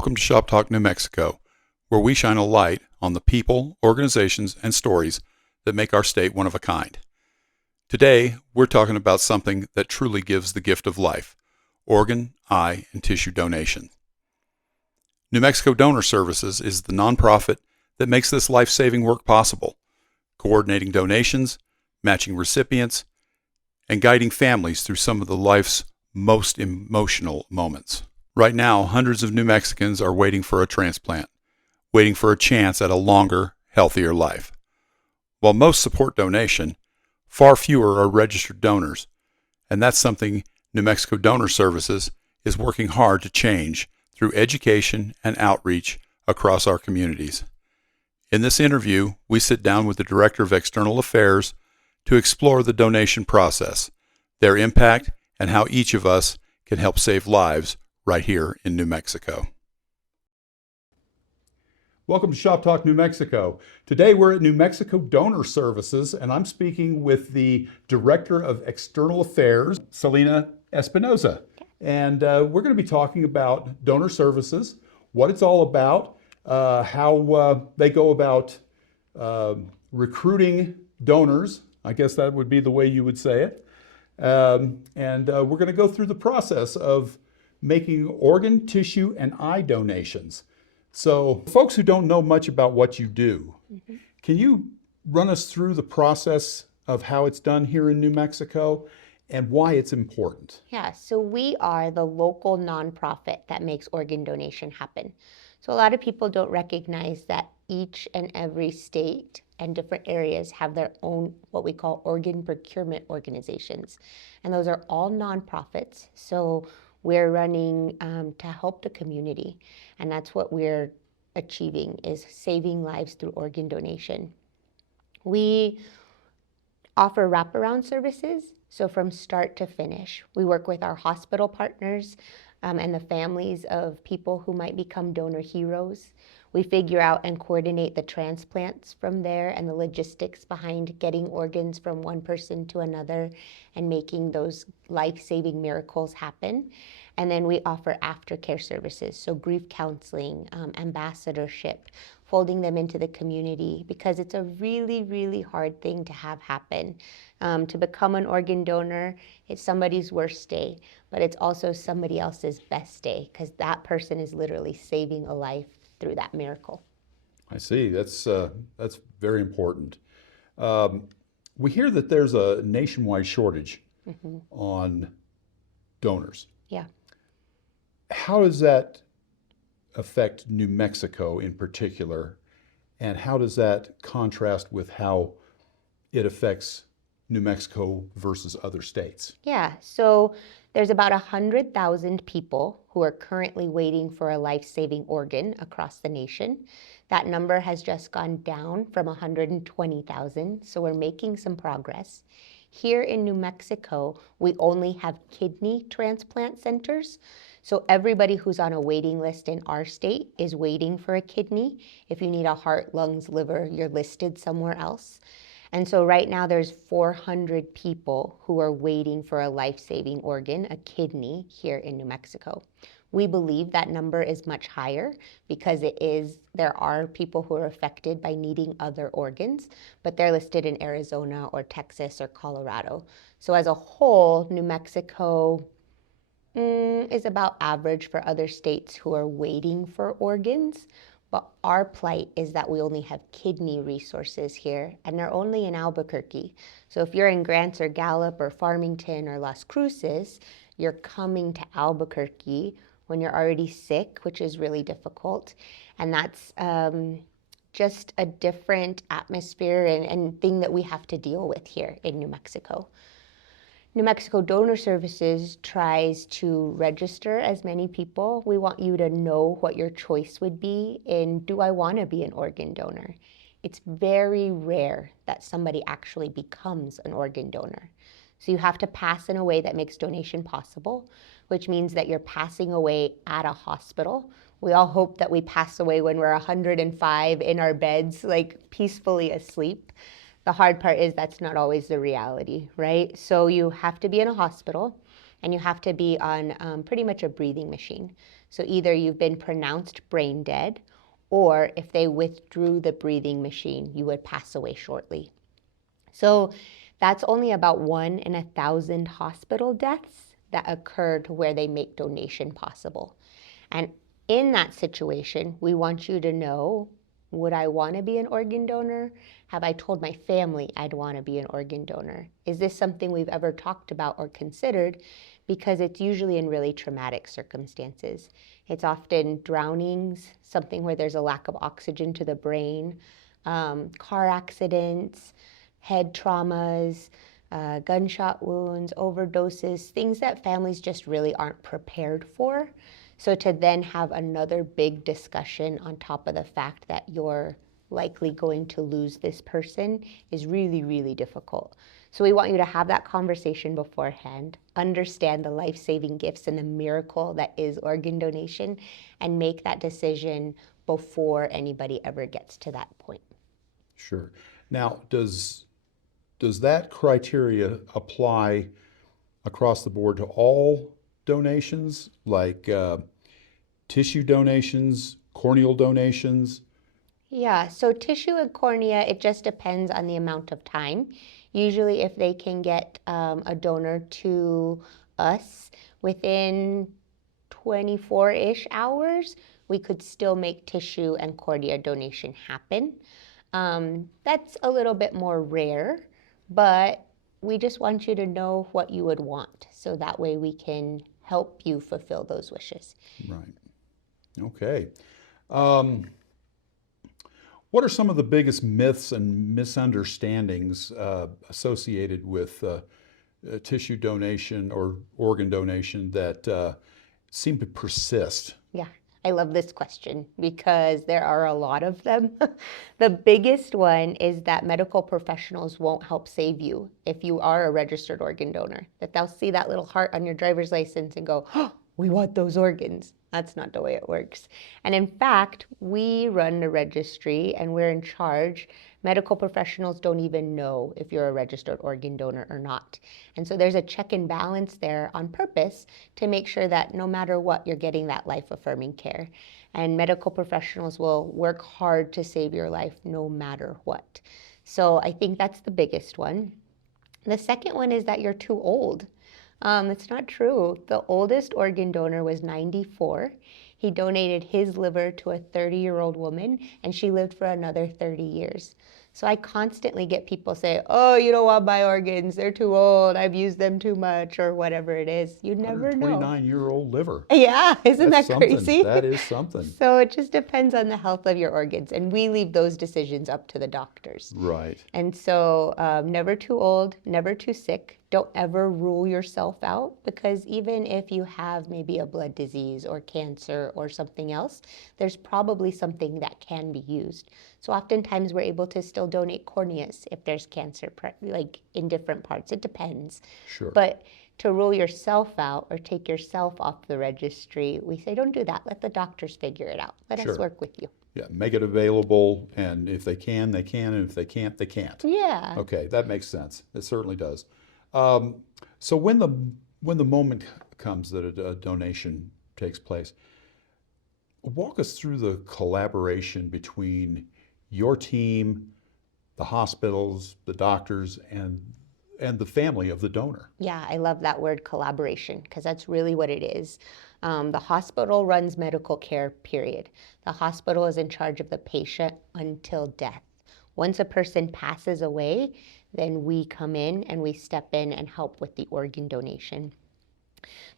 Welcome to Shop Talk New Mexico, where we shine a light on the people, organizations, and stories that make our state one of a kind. Today, we're talking about something that truly gives the gift of life: organ, eye, and tissue donation. New Mexico Donor Services is the nonprofit that makes this life-saving work possible, coordinating donations, matching recipients, and guiding families through some of the life's most emotional moments. Right now, hundreds of New Mexicans are waiting for a transplant, waiting for a chance at a longer, healthier life. While most support donation, far fewer are registered donors, and that's something New Mexico Donor Services is working hard to change through education and outreach across our communities. In this interview, we sit down with the Director of External Affairs to explore the donation process, their impact, and how each of us can help save lives right here in New Mexico. Welcome to Shop Talk New Mexico. Today we're at New Mexico Donor Services, and I'm speaking with the Director of External Affairs, Selena Espinoza. And we're going to be talking about donor services, what it's all about, how they go about recruiting donors. I guess that would be the way you would say it. And we're going to go through the process of making organ, tissue, and eye donations. So folks who don't know much about what you do, can you run us through the process of how it's done here in New Mexico and why it's important? Yeah, so we are the local nonprofit that makes organ donation happen. So a lot of people don't recognize that each and every state and different areas have their own what we call organ procurement organizations. And those are all nonprofits. So we're running to help the community. And that's what we're achieving, is saving lives through organ donation. We offer wraparound services. So from start to finish, we work with our hospital partners and the families of people who might become donor heroes. We figure out and coordinate the transplants from there and the logistics behind getting organs from one person to another and making those life-saving miracles happen. And then we offer aftercare services, so grief counseling, ambassadorship, folding them into the community, because it's a really, really hard thing to have happen. To become an organ donor, it's somebody's worst day, but it's also somebody else's best day, because that person is literally saving a life through that miracle. I see. That's very important. We hear that there's a nationwide shortage on donors. Yeah. How does that affect New Mexico in particular, and how does that contrast with how it affects New Mexico versus other states? Yeah, so there's about 100,000 people who are currently waiting for a life-saving organ across the nation. That number has just gone down from 120,000, so we're making some progress. Here in New Mexico, we only have kidney transplant centers. So everybody who's on a waiting list in our state is waiting for a kidney. If you need a heart, lungs, liver, you're listed somewhere else. And so right now there's 400 people who are waiting for a life-saving organ, a kidney, here in New Mexico. We believe that number is much higher because there are people who are affected by needing other organs, but they're listed in Arizona or Texas or Colorado. So as a whole, New Mexico is about average for other states who are waiting for organs. But our plight is that we only have kidney resources here, and they're only in Albuquerque. So if you're in Grants or Gallup or Farmington or Las Cruces, you're coming to Albuquerque when you're already sick, which is really difficult. And that's just a different atmosphere and thing that we have to deal with here in New Mexico. New Mexico Donor Services tries to register as many people. We want you to know what your choice would be in, do I want to be an organ donor? It's very rare that somebody actually becomes an organ donor. So you have to pass in a way that makes donation possible, which means that you're passing away at a hospital. We all hope that we pass away when we're 105 in our beds, like peacefully asleep. The hard part is that's not always the reality, right? So you have to be in a hospital. and you have to be on pretty much a breathing machine. So either you've been pronounced brain dead, or if they withdrew the breathing machine, you would pass away shortly. So that's only about 1 in 1,000 hospital deaths that occur to where they make donation possible. And in that situation, we want you to know, would I want to be an organ donor? Have I told my family I'd want to be an organ donor? Is this something we've ever talked about or considered? Because it's usually in really traumatic circumstances. It's often drownings, something where there's a lack of oxygen to the brain, car accidents, head traumas, gunshot wounds, overdoses, things that families just really aren't prepared for. So to then have another big discussion on top of the fact that you're likely going to lose this person is really, really difficult. So we want you to have that conversation beforehand, understand the life-saving gifts and the miracle that is organ donation, and make that decision before anybody ever gets to that point. Sure. Now, does that criteria apply across the board to all donations, like tissue donations, corneal donations? Yeah, so tissue and cornea, it just depends on the amount of time. Usually, if they can get a donor to us within 24-ish hours, we could still make tissue and cornea donation happen. That's a little bit more rare, but we just want you to know what you would want, so that way we can help you fulfill those wishes. Right. Okay. What are some of the biggest myths and misunderstandings associated with tissue donation or organ donation that seem to persist? Yeah, I love this question because there are a lot of them. The biggest one is that medical professionals won't help save you if you are a registered organ donor, that they'll see that little heart on your driver's license and go, oh, we want those organs. That's not the way it works. And in fact, we run a registry and we're in charge. Medical professionals don't even know if you're a registered organ donor or not. And so there's a check and balance there on purpose to make sure that no matter what, you're getting that life-affirming care. And medical professionals will work hard to save your life no matter what. So I think that's the biggest one. The second one is that you're too old. It's not true. The oldest organ donor was 94. He donated his liver to a 30-year-old woman, and she lived for another 30 years. So I constantly get people say, oh, you don't want my organs, they're too old, I've used them too much, or whatever it is. You never know. 129-year-old liver. Yeah, isn't That's that something. crazy? That is something. So it just depends on the health of your organs, and we leave those decisions up to the doctors. Right. And so never too old, never too sick. Don't ever rule yourself out, because even if you have maybe a blood disease or cancer or something else, there's probably something that can be used. So oftentimes we're able to still donate corneas if there's cancer, like in different parts. It depends. Sure. But to rule yourself out or take yourself off the registry, we say don't do that. Let the doctors figure it out. Let Sure. us work with you. Yeah, make it available, and if they can, they can, and if they can't, they can't. Yeah. Okay, that makes sense. It certainly does. So when the moment comes that a donation takes place, walk us through the collaboration between your team, the hospitals, the doctors, and the family of the donor. Yeah, I love that word collaboration, because that's really what it is. The hospital runs medical care, period. The hospital is in charge of the patient until death. Once a person passes away, then we come in and we step in and help with the organ donation.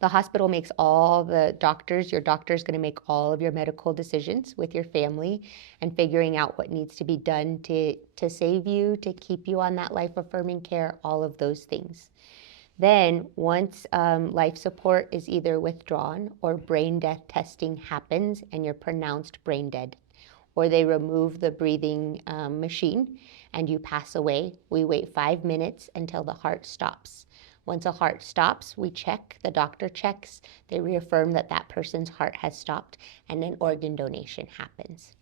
The hospital makes all the doctors, your doctor's going to make all of your medical decisions with your family and figuring out what needs to be done to save you, to keep you on that life-affirming care, all of those things. Then once life support is either withdrawn or brain death testing happens and you're pronounced brain dead, or they remove the breathing machine and you pass away, we wait 5 minutes until the heart stops. Once a heart stops, we check, the doctor checks, they reaffirm that that person's heart has stopped, and then organ donation happens.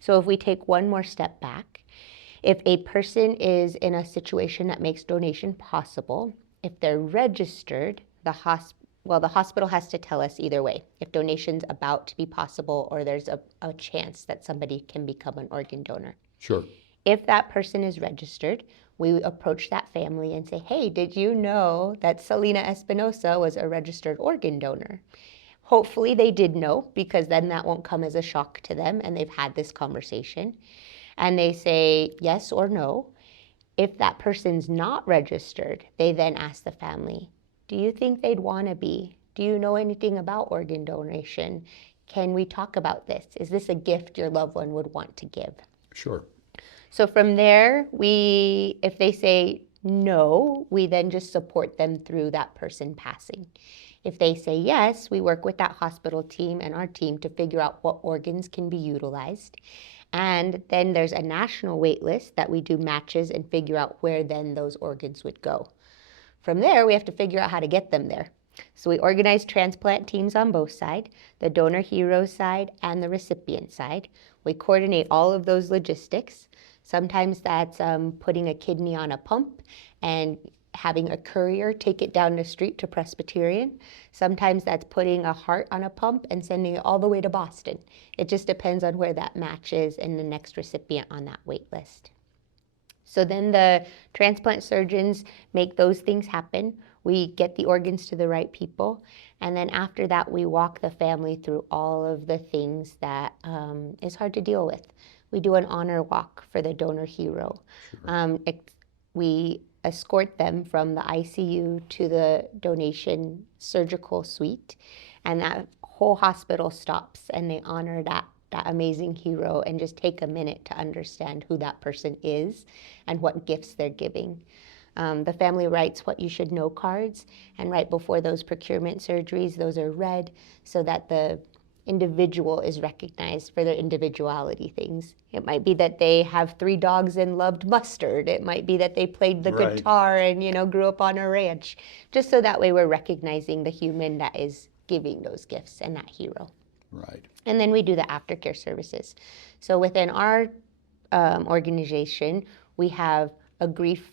So if we take one more step back, if a person is in a situation that makes donation possible, if they're registered, the hospital has to tell us either way if donation's about to be possible or there's a chance that somebody can become an organ donor. Sure. If that person is registered, we approach that family and say, hey, did you know that Selena Espinosa was a registered organ donor? Hopefully they did know, because then that won't come as a shock to them and they've had this conversation. And they say yes or no. If that person's not registered, they then ask the family, do you think they'd want to be? Do you know anything about organ donation? Can we talk about this? Is this a gift your loved one would want to give? Sure. So from there, if they say no, we then just support them through that person passing. If they say yes, we work with that hospital team and our team to figure out what organs can be utilized. And then there's a national wait list that we do matches and figure out where then those organs would go. From there, we have to figure out how to get them there. So we organize transplant teams on both sides, the donor hero side and the recipient side. We coordinate all of those logistics. Sometimes that's putting a kidney on a pump and having a courier take it down the street to Presbyterian. Sometimes that's putting a heart on a pump and sending it all the way to Boston. It just depends on where that match is and the next recipient on that wait list. So then the transplant surgeons make those things happen. We get the organs to the right people. And then after that, we walk the family through all of the things that is hard to deal with. We do an honor walk for the donor hero. Sure. We escort them from the ICU to the donation surgical suite. And that whole hospital stops and they honor that amazing hero and just take a minute to understand who that person is and what gifts they're giving. The family writes what you should know cards, and right before those procurement surgeries, those are read so that the individual is recognized for their individuality things. It might be that they have 3 dogs and loved mustard. It might be that they played the Right. guitar and grew up on a ranch. Just so that way we're recognizing the human that is giving those gifts and that hero. Right. And then we do the aftercare services. So within our organization, we have a grief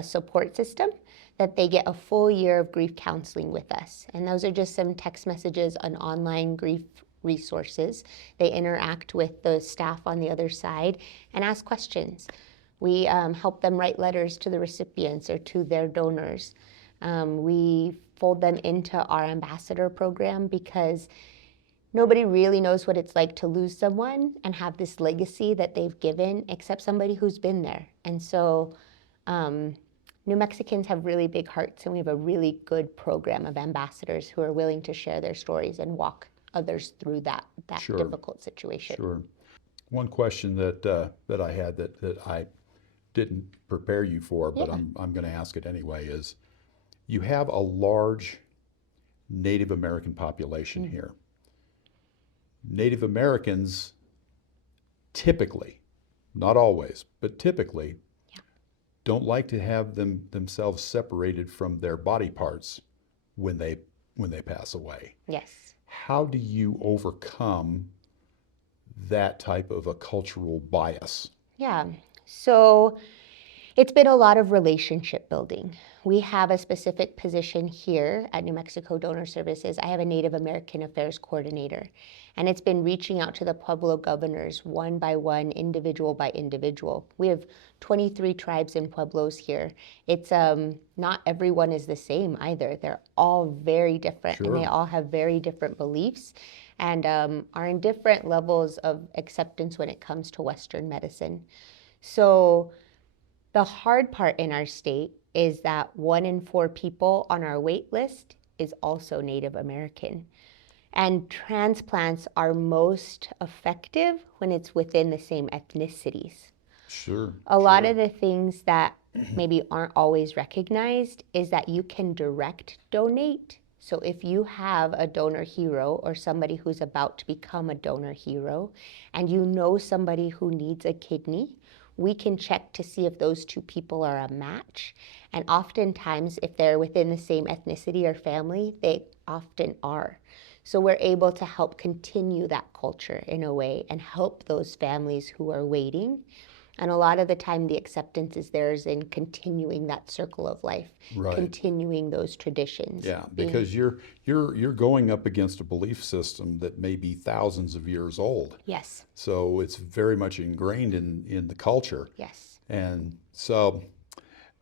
support system that they get a full year of grief counseling with us. And those are just some text messages on online grief resources. They interact with the staff on the other side and ask questions. We help them write letters to the recipients or to their donors. We fold them into our ambassador program because nobody really knows what it's like to lose someone and have this legacy that they've given except somebody who's been there. And so New Mexicans have really big hearts, and we have a really good program of ambassadors who are willing to share their stories and walk others through that Sure. difficult situation. Sure. One question that I had that I didn't prepare you for, but Yeah. I'm going to ask it anyway, is you have a large Native American population here. Native Americans typically, not always, but typically, don't like to have themselves separated from their body parts when they pass away. Yes. How do you overcome that type of a cultural bias? Yeah. So it's been a lot of relationship building. We have a specific position here at New Mexico Donor Services. I have a Native American Affairs Coordinator, and it's been reaching out to the Pueblo governors one by one, individual by individual. We have 23 tribes and pueblos here. It's not everyone is the same either. They're all very different, Sure. and they all have very different beliefs and are in different levels of acceptance when it comes to Western medicine. So the hard part in our state is that 1 in 4 people on our wait list is also Native American. And transplants are most effective when it's within the same ethnicities. Sure. A lot of the things that maybe aren't always recognized is that you can direct donate. So if you have a donor hero or somebody who's about to become a donor hero and you know somebody who needs a kidney, we can check to see if those 2 people are a match. And oftentimes, if they're within the same ethnicity or family, they often are. So we're able to help continue that culture in a way and help those families who are waiting. And a lot of the time, the acceptance is theirs in continuing that circle of life, Right. continuing those traditions. Yeah, being- because you're going up against a belief system that may be thousands of years old. Yes, So it's very much ingrained in the culture. yes. And so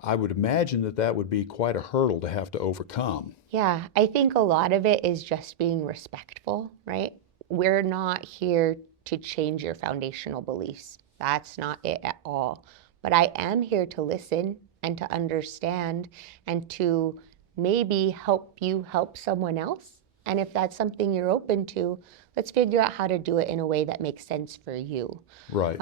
I would imagine that that would be quite a hurdle to have to overcome. Yeah, I think a lot of it is just being respectful, right? We're not here to change your foundational beliefs. That's not it at all. But I am here to listen and to understand and to maybe help you help someone else. And if that's something you're open to, let's figure out how to do it in a way that makes sense for you. Right.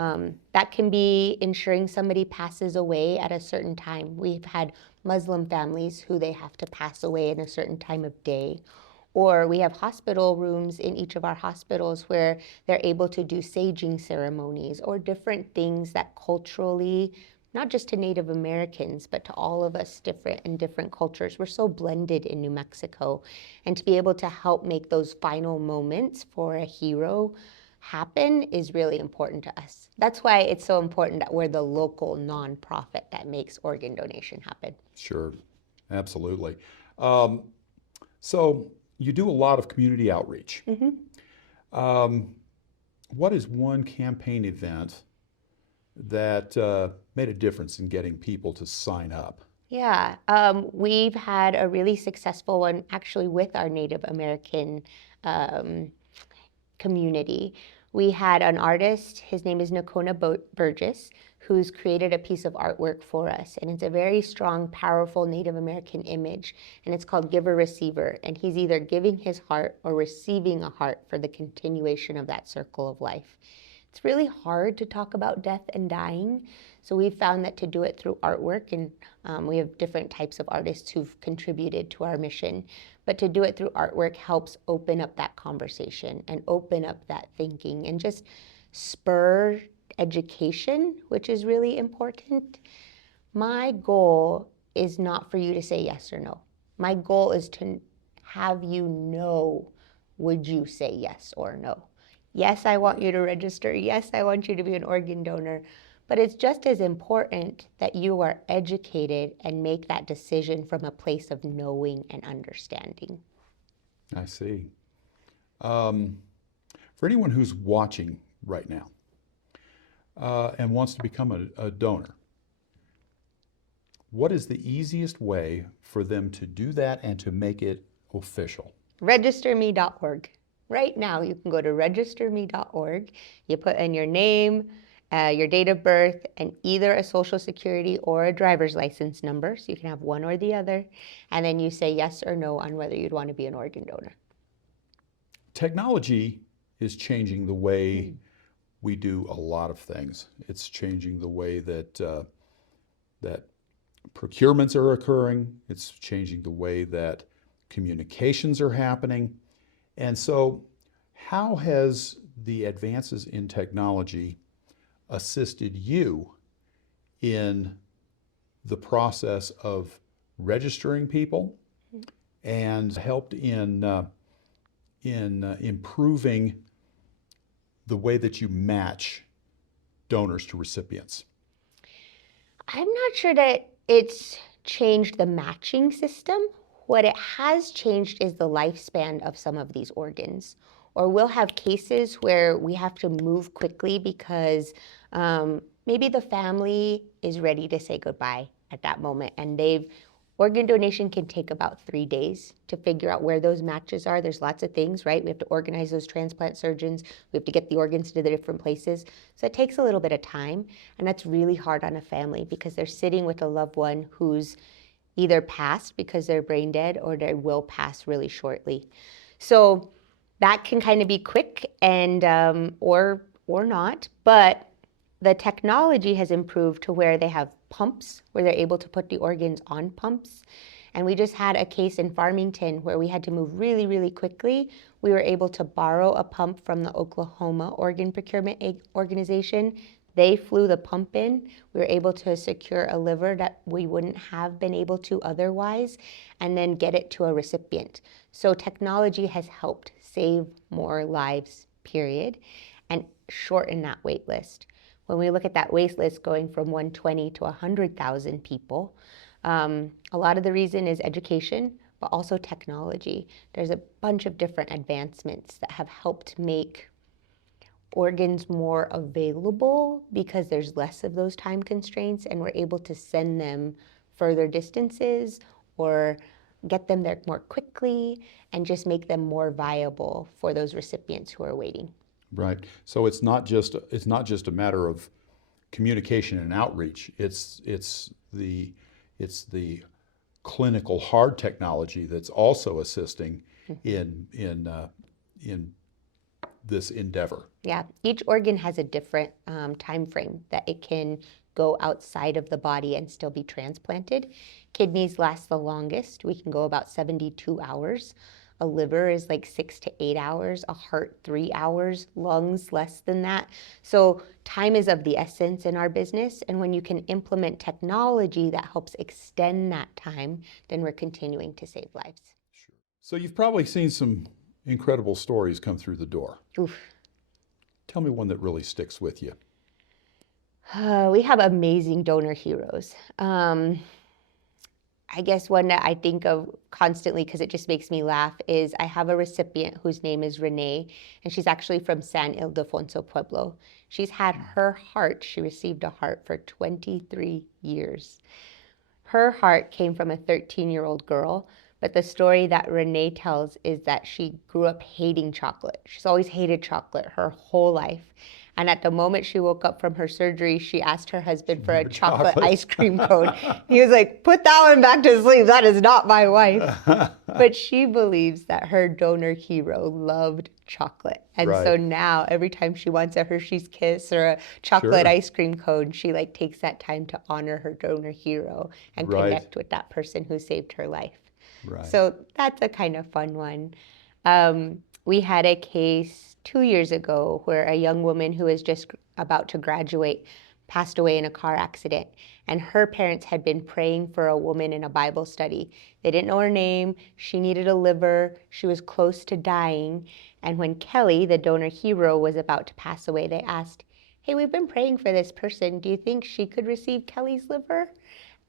That can be ensuring somebody passes away at a certain time. We've had Muslim families who they have to pass away in a certain time of day. Or we have hospital rooms in each of our hospitals where they're able to do saging ceremonies or different things that culturally, not just to Native Americans, but to all of us different in different cultures. We're so blended in New Mexico. And to be able to help make those final moments for a hero happen is really important to us. That's why it's so important that we're the local nonprofit that makes organ donation happen. Sure. Absolutely. Um, so you do a lot of community outreach. What is one campaign event that made a difference in getting people to sign up? Yeah, we've had a really successful one actually with our Native American um, community. We had an artist, his name is Nakona Burgess, who's created a piece of artwork for us. And it's a very strong, powerful Native American image. And it's called Giver Receiver. And he's either giving his heart or receiving a heart for the continuation of that circle of life. It's really hard to talk about death and dying. So we've found that to do it through artwork, and we have different types of artists who've contributed to our mission, but to do it through artwork helps open up that conversation and open up that thinking and just spur education, which is really important. My goal is not for you to say yes or no. My goal is to have you know, would you say yes or no? Yes, I want you to register. Yes, I want you to be an organ donor. But it's just as important that you are educated and make that decision from a place of knowing and understanding. I see. For anyone who's watching right now and wants to become a donor, what is the easiest way for them to do that and to make it official? Registerme.org. Right now, you can go to registerme.org. You put in your name, your date of birth, and either a social security or a driver's license number. So you can have one or the other. And then you say yes or no on whether you'd want to be an organ donor. Technology is changing the way we do a lot of things. It's changing the way that that procurements are occurring. It's changing the way that communications are happening. And so, how has the advances in technology assisted you in the process of registering people and helped in improving the way that you match donors to recipients? I'm not sure that it's changed the matching system. What it has changed is the lifespan of some of these organs. Or we'll have cases where we have to move quickly because maybe the family is ready to say goodbye at that moment, and organ donation can take about 3 days to figure out where those matches are. There's lots of things, right? We have to organize those transplant surgeons. We have to get the organs to the different places. So it takes a little bit of time, and that's really hard on a family because they're sitting with a loved one who's either passed because they're brain dead or they will pass really shortly. So that can kind of be quick and or not, but the technology has improved to where they have pumps where they're able to put the organs on pumps. And we just had a case in Farmington where we had to move really, really quickly. We were able to borrow a pump from the Oklahoma Organ Procurement Organization. They flew the pump in. We were able to secure a liver that we wouldn't have been able to otherwise, and then get it to a recipient. So technology has helped save more lives, period, and shorten that wait list. When we look at that wait list going from 120 to 100,000 people, a lot of the reason is education, but also technology. There's a bunch of different advancements that have helped make organs more available because there's less of those time constraints, and we're able to send them further distances or get them there more quickly and just make them more viable for those recipients who are waiting. Right. So it's not just a matter of communication and outreach. It's the clinical hard technology that's also assisting in this endeavor. Yeah, each organ has a different time frame that it can go outside of the body and still be transplanted. Kidneys last the longest. We can go about 72 hours. A liver is like 6 to 8 hours, a heart 3 hours, lungs less than that. So time is of the essence in our business. And when you can implement technology that helps extend that time, then we're continuing to save lives. Sure. So you've probably seen some incredible stories come through the door. Oof. Tell me one that really sticks with you. We have amazing donor heroes. I guess one that I think of constantly because it just makes me laugh is I have a recipient whose name is Renee, and she's actually from San Ildefonso Pueblo. She's had her heart, she received a heart for 23 years. Her heart came from a 13-year-old girl, but the story that Renee tells is that she grew up hating chocolate. She's always hated chocolate her whole life. And at the moment she woke up from her surgery, she asked her husband for a chocolate ice cream cone. He was like, put that one back to sleep. That is not my wife. But she believes that her donor hero loved chocolate. And so now every time she wants a Hershey's Kiss or a chocolate ice cream cone, she like takes that time to honor her donor hero and connect with that person who saved her life. So that's a kind of fun one. We had a case 2 years ago where a young woman who was just about to graduate passed away in a car accident. And her parents had been praying for a woman in a Bible study. They didn't know her name. She needed a liver. She was close to dying. And when Kelly, the donor hero, was about to pass away, they asked, hey, we've been praying for this person. Do you think she could receive Kelly's liver?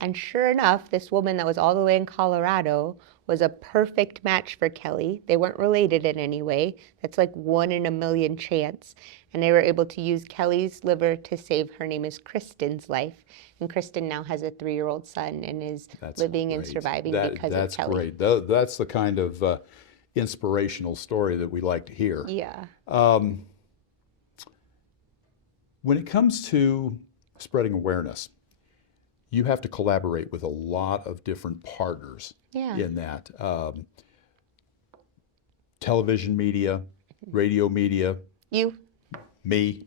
And sure enough, this woman that was all the way in Colorado was a perfect match for Kelly. They weren't related in any way. That's like 1 in a million chance. And they were able to use Kelly's liver to save, her name is Kristen's life. And Kristen now has a 3-year-old son and is living and surviving because of Kelly. That's great. That's the kind of inspirational story that we like to hear. Yeah. When it comes to spreading awareness, you have to collaborate with a lot of different partners in that. Television media, radio media. You. Me.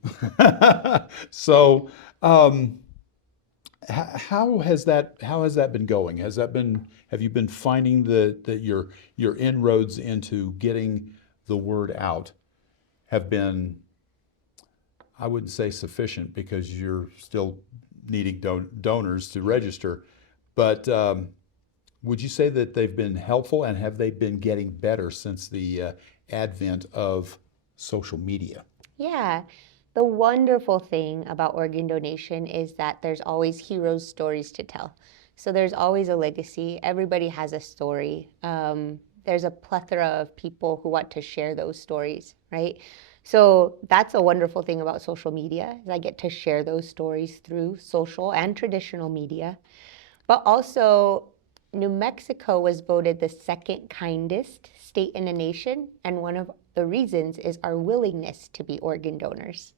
So how has that been going? Have you been finding that your inroads into getting the word out have been, I wouldn't say sufficient because you're still needing donors to register, but would you say that they've been helpful, and have they been getting better since the advent of social media? Yeah. The wonderful thing about organ donation is that there's always heroes' stories to tell. So there's always a legacy. Everybody has a story. There's a plethora of people who want to share those stories, right? So that's a wonderful thing about social media, is I get to share those stories through social and traditional media. But also, New Mexico was voted the second kindest state in the nation, and one of the reasons is our willingness to be organ donors.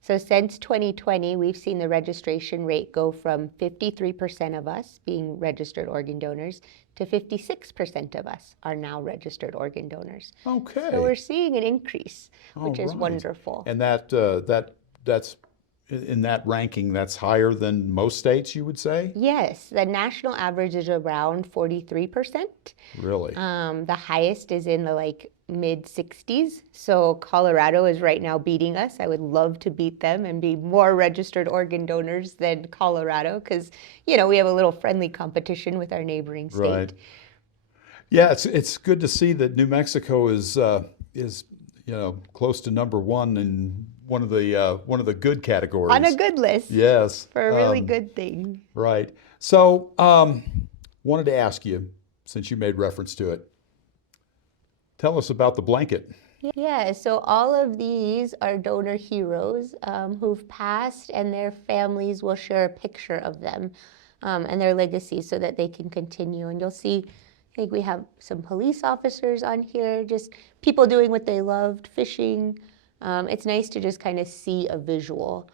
So since 2020, we've seen the registration rate go from 53% of us being registered organ donors to 56% of us are now registered organ donors. Okay. So we're seeing an increase, which is wonderful. And that's in that ranking, that's higher than most states, you would say? Yes, the national average is around 43%. Really? The highest is in the mid 60s. So Colorado is right now beating us. I would love to beat them and be more registered organ donors than Colorado because, we have a little friendly competition with our neighboring state. Right. Yeah, it's good to see that New Mexico is close to number one in one of the good On a categories. good list Yes. for a really good thing. Right. So, wanted to ask you, since you made reference to it, tell us about the blanket. Yeah, so all of these are donor heroes who've passed, and their families will share a picture of them and their legacy so that they can continue. And you'll see, I think we have some police officers on here, just people doing what they loved, fishing. It's nice to just kind of see a visual.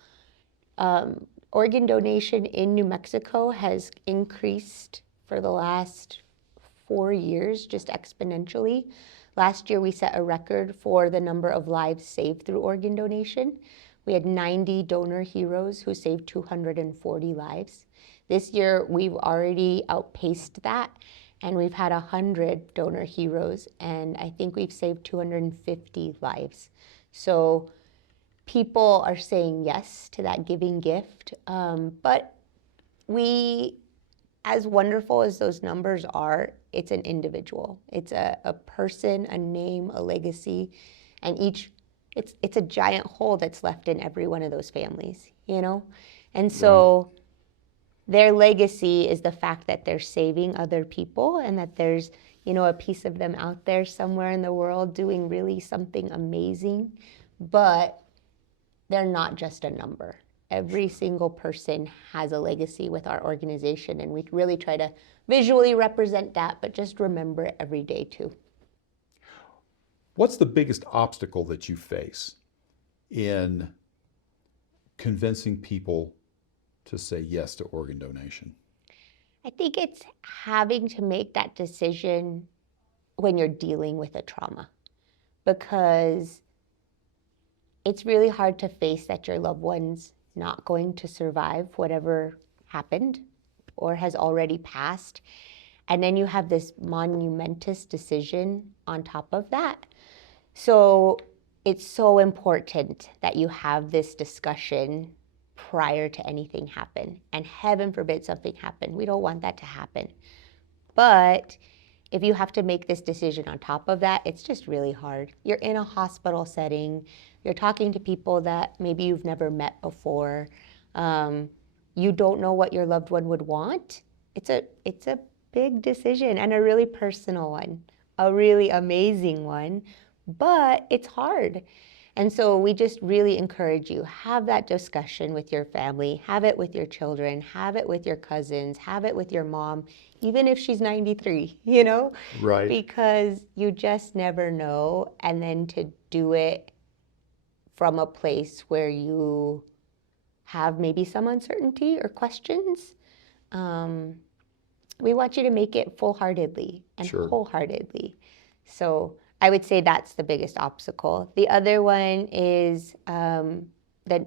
Organ donation in New Mexico has increased for the last 4 years, just exponentially. Last year, we set a record for the number of lives saved through organ donation. We had 90 donor heroes who saved 240 lives. This year, we've already outpaced that, and we've had 100 donor heroes, and I think we've saved 250 lives. So people are saying yes to that giving gift, but we, as wonderful as those numbers are, it's an individual. It's a person, a name, a legacy, and it's a giant hole that's left in every one of those families, you know? And so their legacy is the fact that they're saving other people and that there's, a piece of them out there somewhere in the world doing really something amazing, but they're not just a number. Every single person has a legacy with our organization, and we really try to visually represent that, but just remember it every day too. What's the biggest obstacle that you face in convincing people to say yes to organ donation? I think it's having to make that decision when you're dealing with a trauma, because it's really hard to face that your loved one's not going to survive whatever happened or has already passed. And then you have this monumentous decision on top of that. So it's so important that you have this discussion prior to anything happen. And heaven forbid something happen. We don't want that to happen. But if you have to make this decision on top of that, it's just really hard. You're in a hospital setting. You're talking to people that maybe you've never met before. You don't know what your loved one would want. It's a big decision and a really personal one, a really amazing one, but it's hard. And so we just really encourage you, have that discussion with your family, have it with your children, have it with your cousins, have it with your mom, even if she's 93, Right. because you just never know. And then to do it from a place where you have maybe some uncertainty or questions, we want you to make it full-heartedly and Sure. wholeheartedly. So I would say that's the biggest obstacle. The other one is the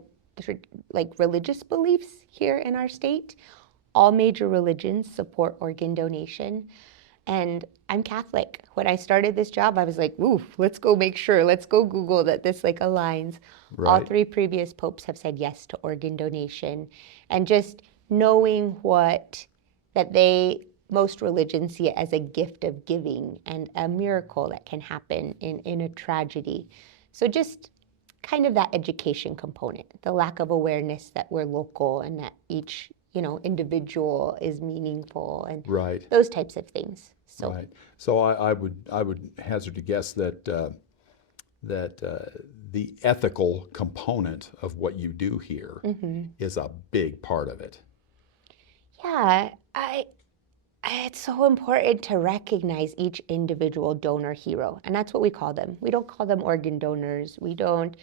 religious beliefs here in our state. All major religions support organ donation. And I'm Catholic. When I started this job, I was like, ooh, let's go make sure. Let's go Google that this aligns. All Right. 3 previous popes have said yes to organ donation. And just knowing most religions see it as a gift of giving and a miracle that can happen in a tragedy. So just kind of that education component, the lack of awareness that we're local and that each individual is meaningful and Right. those types of things. So Right. So I would hazard to guess that the ethical component of what you do here is a big part of it. yeah, it's so important to recognize each individual donor hero, and that's what we call them. We don't call them organ donors. We don't,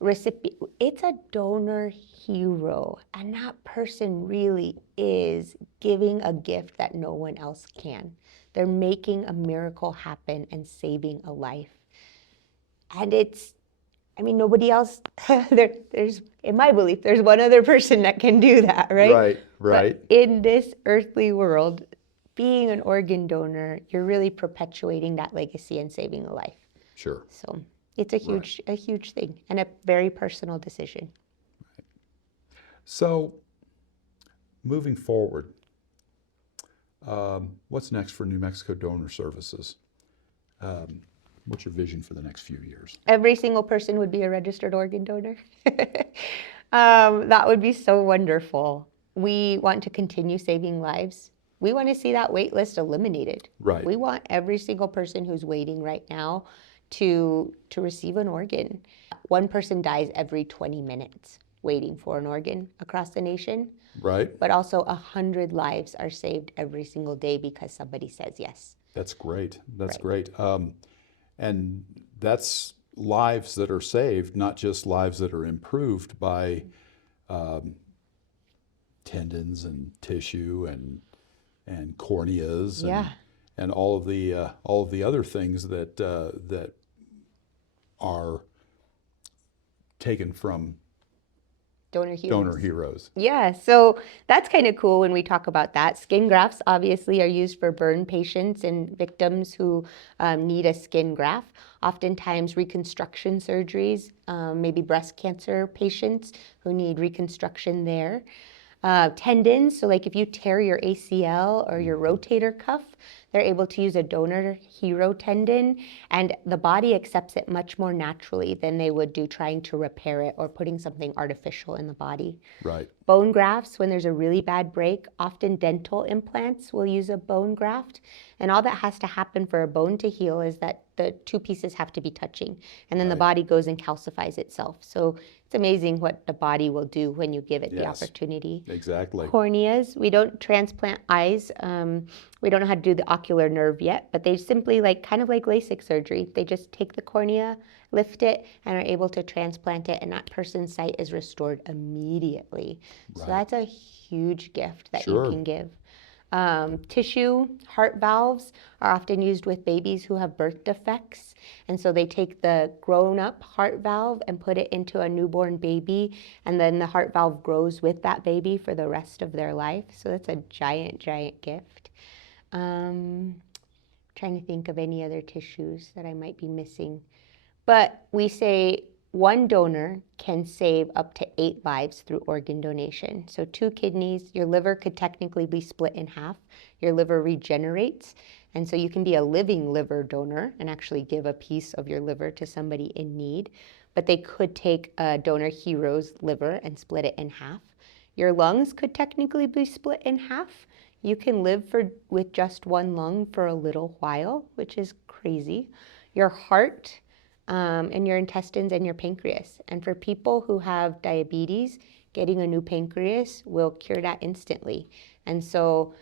recipient. It's a donor hero, and that person really is giving a gift that no one else can. They're making a miracle happen and saving a life. And nobody else, there's, in my belief, there's one other person that can do that, right? Right. But in this earthly world, being an organ donor, you're really perpetuating that legacy and saving a life. Sure. So it's a huge thing and a very personal decision. So moving forward, what's next for New Mexico Donor Services? What's your vision for the next few years? Every single person would be a registered organ donor. That would be so wonderful. We want to continue saving lives. We want to see that wait list eliminated. Right. We want every single person who's waiting right now to receive an organ. One person dies every 20 minutes waiting for an organ across the nation, Right. but also 100 lives are saved every single day because somebody says yes. That's great. That's Right. great. And that's lives that are saved, not just lives that are improved by tendons and tissue and corneas Yeah. and all of the other things that are taken from Donor heroes. donor heroes. Yeah, so that's kind of cool when we talk about that. Skin grafts obviously are used for burn patients and victims who need a skin graft. Oftentimes reconstruction surgeries, maybe breast cancer patients who need reconstruction there. Tendons, so like if you tear your ACL or your rotator cuff, they're able to use a donor hero tendon, and the body accepts it much more naturally than they would do trying to repair it or putting something artificial in the body. Right. Bone grafts, when there's a really bad break, often dental implants will use a bone graft. And all that has to happen for a bone to heal is that the two pieces have to be touching. And then the Right. body goes and calcifies itself. So it's amazing what the body will do when you give it the Yes. opportunity. Exactly. Corneas, we don't transplant eyes. We don't know how to do the ocular nerve yet, but they simply kind of like LASIK surgery. They just take the cornea, lift it, and are able to transplant it, and that person's sight is restored immediately. So Right. that's a huge gift that Sure. you can give. Tissue, heart valves are often used with babies who have birth defects. And so they take the grown-up heart valve and put it into a newborn baby, and then the heart valve grows with that baby for the rest of their life. So that's a giant, giant gift. Trying to think of any other tissues that I might be missing. But we say one donor can save up to 8 lives through organ donation. So 2 kidneys, your liver could technically be split in half. Your liver regenerates. And so you can be a living liver donor and actually give a piece of your liver to somebody in need. But they could take a donor hero's liver and split it in half. Your lungs could technically be split in half. You can live with just one lung for a little while, which is crazy. Your heart, and your intestines and your pancreas. And for people who have diabetes, getting a new pancreas will cure that instantly. And so,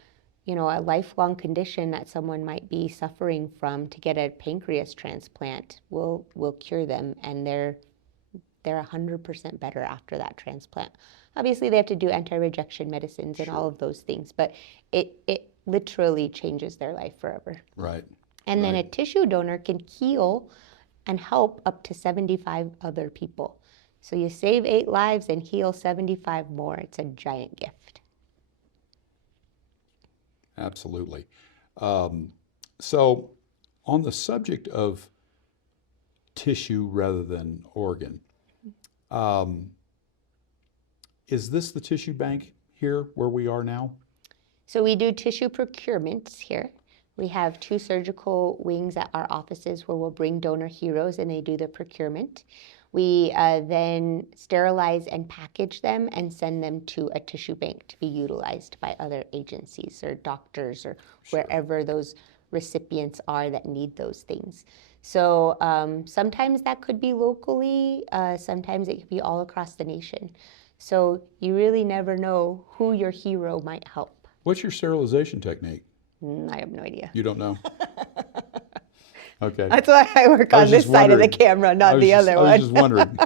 a lifelong condition that someone might be suffering from, to get a pancreas transplant will cure them, and they're 100% better after that transplant. Obviously, they have to do anti-rejection medicines and all of those things, but it literally changes their life forever. Right. And then a Right. tissue donor can heal and help up to 75 other people. So you save 8 lives and heal 75 more. It's a giant gift. Absolutely. So, on the subject of tissue rather than organ, is this the tissue bank here where we are now? So we do tissue procurements here. We have 2 surgical wings at our offices where we'll bring donor heroes and they do the procurement. We then sterilize and package them and send them to a tissue bank to be utilized by other agencies or doctors or wherever those recipients are that need those things. So sometimes that could be locally, sometimes it could be all across the nation. So you really never know who your hero might help. What's your sterilization technique? I have no idea. You don't know? Okay. That's why I work I on was this just side of the wondering. camera, not the other I was one. just wondering.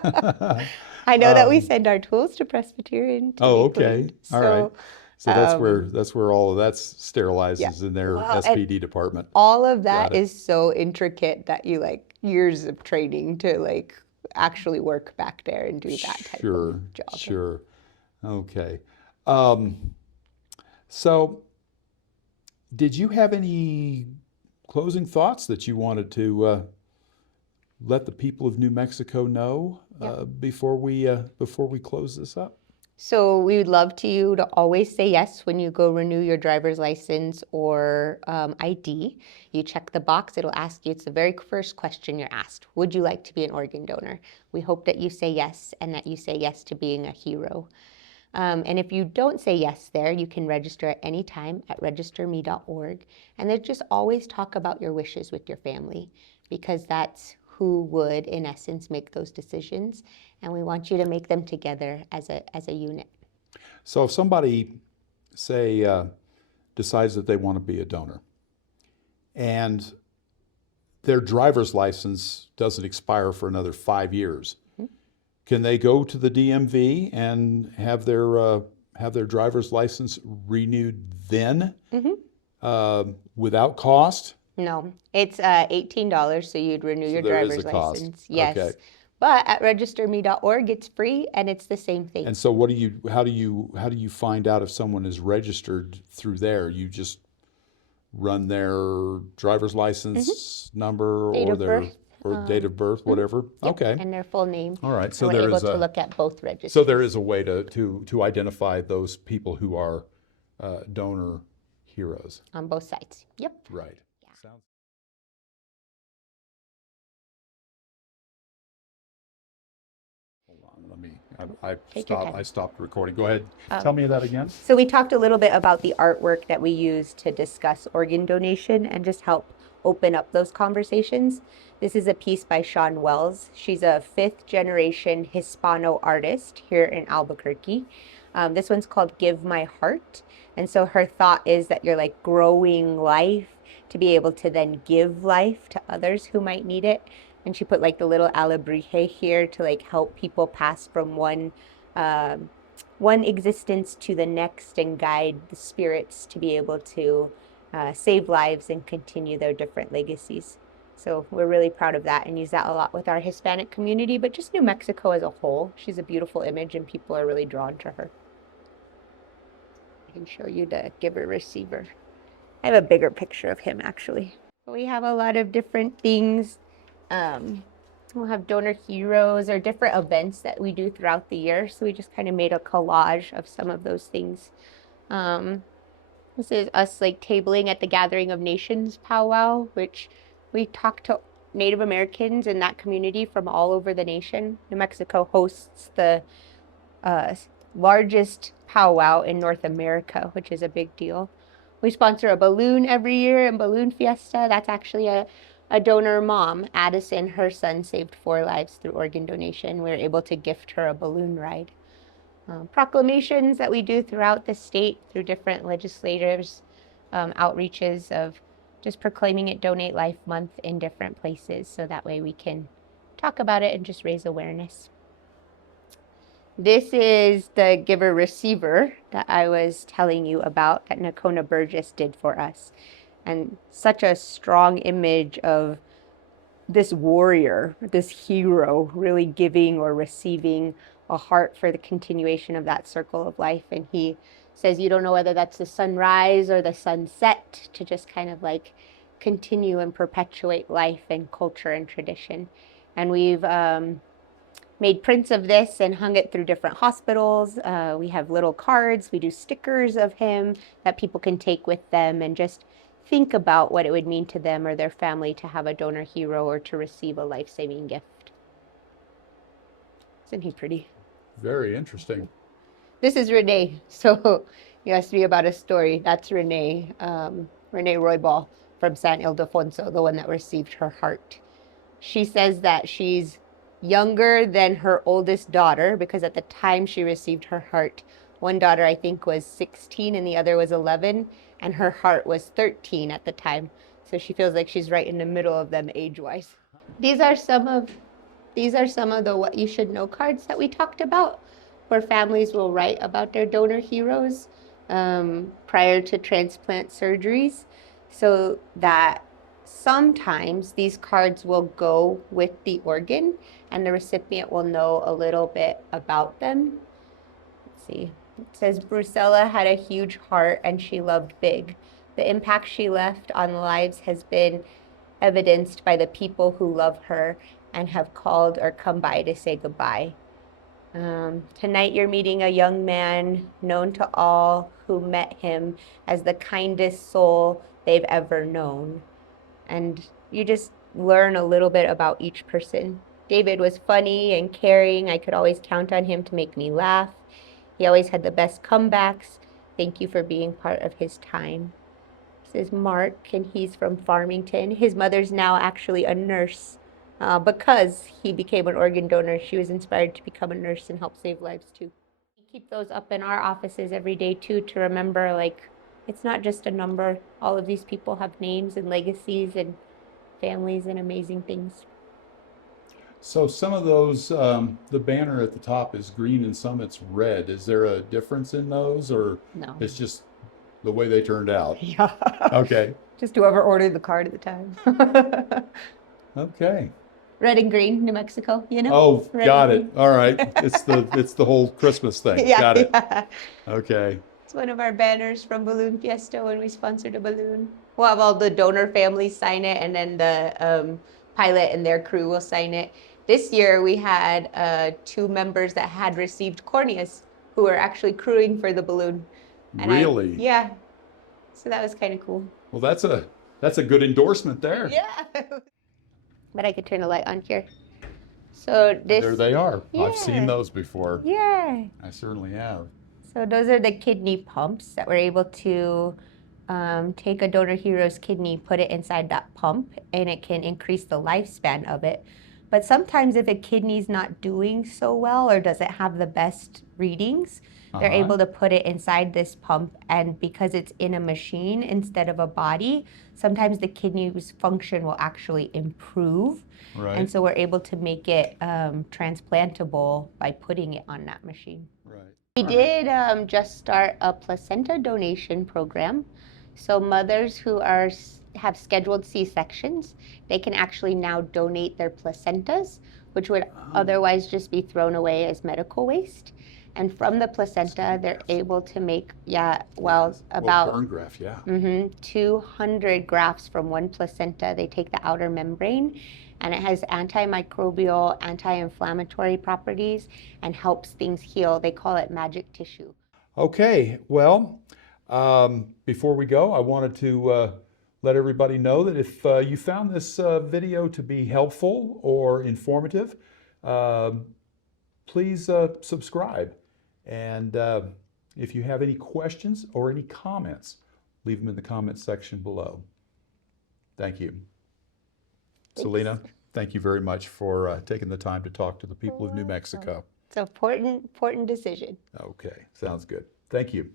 I know that we send our tools to Presbyterian to Oh, be okay. cleaned. All right. So um, that's where all of that's sterilized yeah. is in their Wow, and SPD department. all of that Got it. is so intricate that you years of training to actually work back there and do that type Sure, of job. sure. Okay. So, did you have any closing thoughts that you wanted to let the people of New Mexico know before we close this up? So we would love you to always say yes when you go renew your driver's license or ID. You check the box, it'll ask you, it's the very first question you're asked. Would you like to be an organ donor? We hope that you say yes and that you say yes to being a hero. And if you don't say yes there, you can register at any time at registerme.org. And then just always talk about your wishes with your family, because that's who would, in essence, make those decisions. And we want you to make them together as a unit. So if somebody, say, decides that they want to be a donor and their driver's license doesn't expire for another 5 years, can they go to the DMV and have their driver's license renewed then without cost? No, it's $18, so you'd renew your there is driver's a cost. license. Yes. Okay. But at registerme.org, it's free and it's the same thing. And so how do you find out if someone is registered through there? You just run their driver's license number Date or of birth. date of birth, whatever. Yep, Okay. and their full name. All right. So And we're there able is to a look at both registers. so there is a way to identify those people who are donor heroes. On both sides. Yep. Right. Sounds. Hold on. Let me. Take your time. I stopped recording. Go ahead. Tell me that again. So we talked a little bit about the artwork that we use to discuss organ donation and just help open up those conversations. This is a piece by Sean Wells. She's a 5th generation Hispano artist here in Albuquerque. This one's called Give My Heart. And so her thought is that you're like growing life to be able to then give life to others who might need it. And she put like the little alebrije here to like help people pass from one existence to the next and guide the spirits to be able to save lives and continue their different legacies. So we're really proud of that and use that a lot with our Hispanic community, but just New Mexico as a whole. She's a beautiful image and people are really drawn to her. I can show you the giver receiver. I have a bigger picture of him actually. We have a lot of different things. We'll have donor heroes or different events that we do throughout the year. So we just kind of made a collage of some of those things. This is us like tabling at the Gathering of Nations powwow, which we talk to Native Americans in that community from all over the nation. New Mexico hosts the largest powwow in North America, which is a big deal. We sponsor a balloon every year and Balloon Fiesta. That's actually a donor mom, Addison. Her son saved 4 lives through organ donation. We were able to gift her a balloon ride. Proclamations that we do throughout the state through different legislators, outreaches of just proclaiming it Donate Life Month in different places, so that way we can talk about it and just raise awareness. This is the giver receiver that I was telling you about that Nakona Burgess did for us. And such a strong image of this warrior, this hero, really giving or receiving a heart for the continuation of that circle of life. And he says you don't know whether that's the sunrise or the sunset, to just kind of like continue and perpetuate life and culture and tradition. And we've made prints of this and hung it through different hospitals. We have little cards. We do stickers of him that people can take with them and just think about what it would mean to them or their family to have a donor hero or to receive a life-saving gift. Isn't he pretty? Very interesting. This is Renee. So you asked me about a story. That's Renee. Renee Roybal from San Ildefonso, the one that received her heart. She says that she's younger than her oldest daughter because at the time she received her heart, one daughter I think was 16 and the other was 11, and her heart was 13 at the time. So she feels like she's right in the middle of them age-wise. These are some of the what you should know cards that we talked about, where families will write about their donor heroes prior to transplant surgeries, so that sometimes these cards will go with the organ and the recipient will know a little bit about them. Let's see. It says Brucella had a huge heart and she loved big. The impact she left on lives has been evidenced by the people who love her and have called or come by to say goodbye. Tonight, you're meeting a young man known to all who met him as the kindest soul they've ever known. And you just learn a little bit about each person. David was funny and caring. I could always count on him to make me laugh. He always had the best comebacks. Thank you for being part of his time. This is Mark, and he's from Farmington. His mother's now actually a nurse. Because he became an organ donor, she was inspired to become a nurse and help save lives too. We keep those up in our offices every day too, to remember, like, it's not just a number. All of these people have names and legacies and families and amazing things. So some of those, the banner at the top is green and some it's red. Is there a difference in those, or No. it's just the way they turned out? Yeah. Okay. Just whoever ordered the card at the time. Okay. Red and green, New Mexico, you know? Oh, Red got and it. All right. It's the whole Christmas thing. Yeah, Got it. yeah. Okay. It's one of our banners from Balloon Fiesta when we sponsored a balloon. We'll have all the donor families sign it, and then the pilot and their crew will sign it. This year we had 2 members that had received corneas who were actually crewing for the balloon. And Really? Yeah. So that was kind of cool. Well, that's a good endorsement there. Yeah. But I could turn the light on here. So this. There they are. I've Yeah. seen those before. Yeah. I certainly have. So those are the kidney pumps that we're able to take a donor hero's kidney, put it inside that pump, and it can increase the lifespan of it. But sometimes if a kidney's not doing so well or doesn't have the best readings, they're able to put it inside this pump, and because it's in a machine instead of a body, sometimes the kidney's function will actually improve. Right. And so we're able to make it transplantable by putting it on that machine. Right. We did just start a placenta donation program. So mothers who have scheduled C-sections, they can actually now donate their placentas, which would otherwise just be thrown away as medical waste. And from the placenta, they're able to make, about burn graft, yeah. 200 grafts from one placenta. They take the outer membrane, and it has antimicrobial, anti-inflammatory properties and helps things heal. They call it magic tissue. Okay, well, before we go, I wanted to let everybody know that if you found this video to be helpful or informative, please subscribe. And if you have any questions or any comments, leave them in the comments section below. Thank you. Thanks. Selena, thank you very much for taking the time to talk to the people of New Mexico. It's an important decision. Okay, sounds good. Thank you.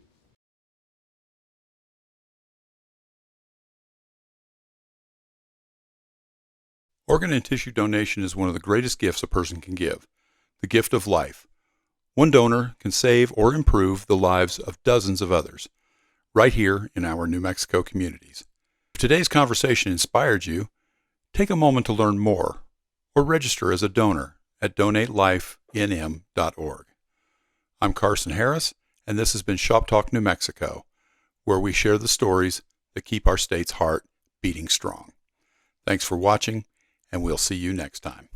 Organ and tissue donation is one of the greatest gifts a person can give, the gift of life. One donor can save or improve the lives of dozens of others, right here in our New Mexico communities. If today's conversation inspired you, take a moment to learn more or register as a donor at donatelifenm.org. I'm Carson Harris, and this has been Shop Talk New Mexico, where we share the stories that keep our state's heart beating strong. Thanks for watching, and we'll see you next time.